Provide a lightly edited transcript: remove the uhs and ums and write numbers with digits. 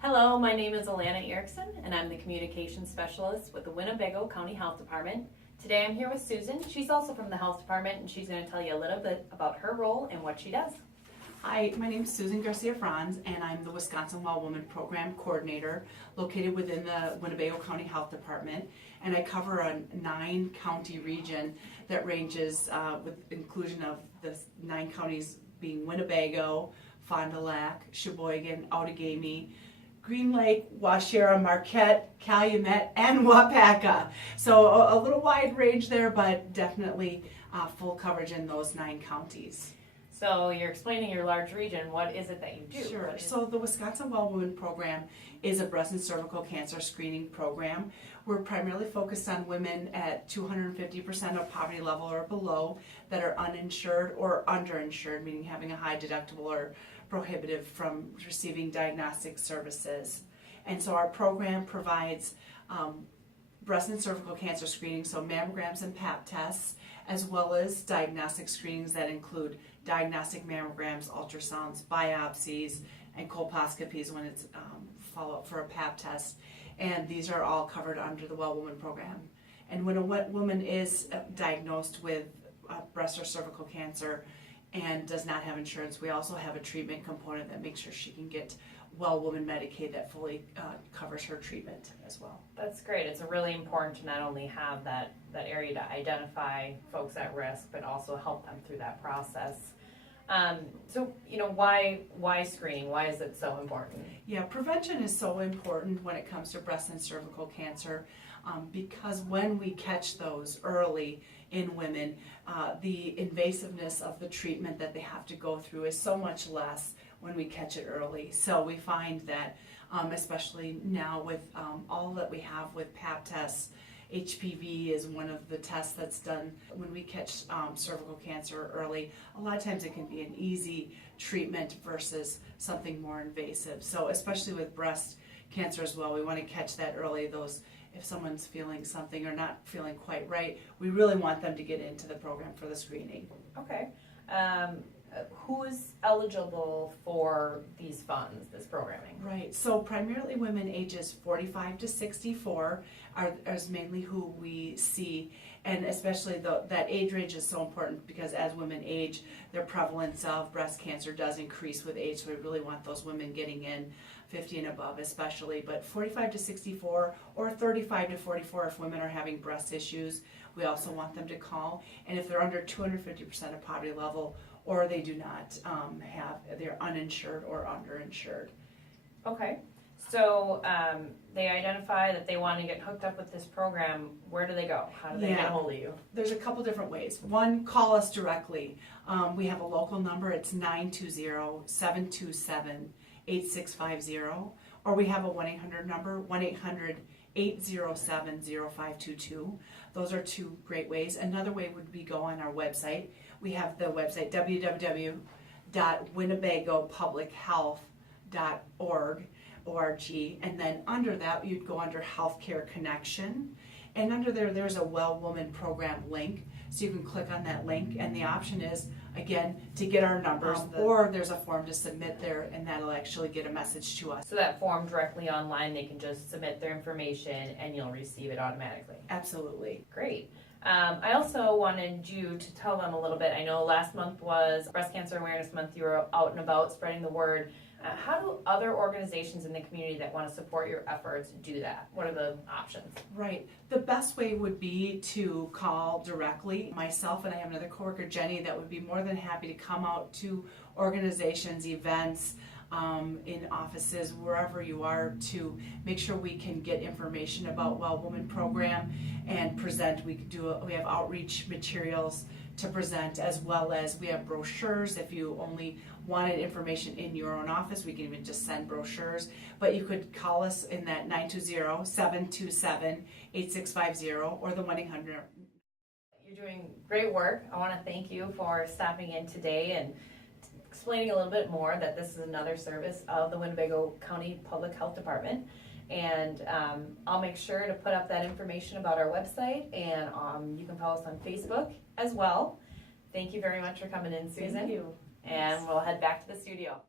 Hello, my name is Alana Erickson, and I'm the Communications Specialist with the Winnebago County Health Department. Today I'm here with Susan. She's also from the Health Department, and she's going to tell you a little bit about her role and what she does. Hi, my name is Susan Garcia Franz, and I'm the Wisconsin Well Woman Program Coordinator located within the Winnebago County Health Department. And I cover a 9-county region that ranges with inclusion of the 9 counties being Winnebago, Fond du Lac, Sheboygan, Outagamie, Green Lake, Waushara, Marquette, Calumet, and Wapaka. So a little wide range there, but definitely full coverage in those 9 counties. So you're explaining your large region. What is it that you do? Sure. So the Wisconsin Well Woman Program is a breast and cervical cancer screening program. We're primarily focused on women at 250% of poverty level or below that are uninsured or underinsured, meaning having a high deductible or prohibitive from receiving diagnostic services. And so our program provides breast and cervical cancer screening, so mammograms and pap tests, as well as diagnostic screenings that include diagnostic mammograms, ultrasounds, biopsies, and colposcopies when it's follow-up for a pap test. And these are all covered under the Well Woman Program. And when a woman is diagnosed with breast or cervical cancer and does not have insurance, we also have a treatment component that makes sure she can get Well Woman Medicaid that fully covers her treatment as well. That's great. It's really important to not only have that area to identify folks at risk, but also help them through that process. So, why screening? Why is it so important? Yeah, prevention is so important when it comes to breast and cervical cancer because when we catch those early in women, the invasiveness of the treatment that they have to go through is so much less when we catch it early. So we find that, especially now with all that we have with pap tests, HPV is one of the tests that's done when we catch cervical cancer early. A lot of times it can be an easy treatment versus something more invasive. So especially with breast cancer as well, we want to catch that early. If someone's feeling something or not feeling quite right, we really want them to get into the program for the screening. Okay. Who is eligible for these funds, this programming? Right, so primarily women ages 45 to 64 is mainly who we see, and especially that age range is so important because as women age, their prevalence of breast cancer does increase with age, so we really want those women getting in 50 and above especially, but 45 to 64 or 35 to 44 if women are having breast issues, we also want them to call, and if they're under 250% of poverty level, or they do not they're uninsured or underinsured. Okay, so they identify that they want to get hooked up with this program. Where do they go? How do they get a hold of you? There's a couple different ways. One, call us directly. We have a local number. It's 920-727-8650, or we have a 1-800 number, 1-800-807-0522. Those are 2 great ways. Another way would be go on our website. We have the website www.winnebagobpublichealth.org, and then under that you'd go under Healthcare Connection, and under there's a Well Woman Program link, so you can click on that link, and the option is again to get our numbers, or there's a form to submit there, and that'll actually get a message to us. So that form directly online, they can just submit their information and you'll receive it automatically. Absolutely. Great. I also wanted you to tell them a little bit. I know last month was Breast Cancer Awareness Month. You were out and about spreading the word. How do other organizations in the community that want to support your efforts do that? What are the options? Right. The best way would be to call directly. Myself and I have another coworker, Jenny, that would be more than happy to come out to organizations, events, in offices, wherever you are, to make sure we can get information about Well Woman Program and present. We have outreach materials to present, as well as we have brochures. If you only wanted information in your own office, we can even just send brochures. But you could call us in that 920-727-8650 or the 1-800. You're doing great work. I want to thank you for stopping in today and explaining a little bit more that this is another service of the Winnebago County Public Health Department. And I'll make sure to put up that information about our website, and you can follow us on Facebook as well. Thank you very much for coming in, Susan. Thank you. And we'll head back to the studio.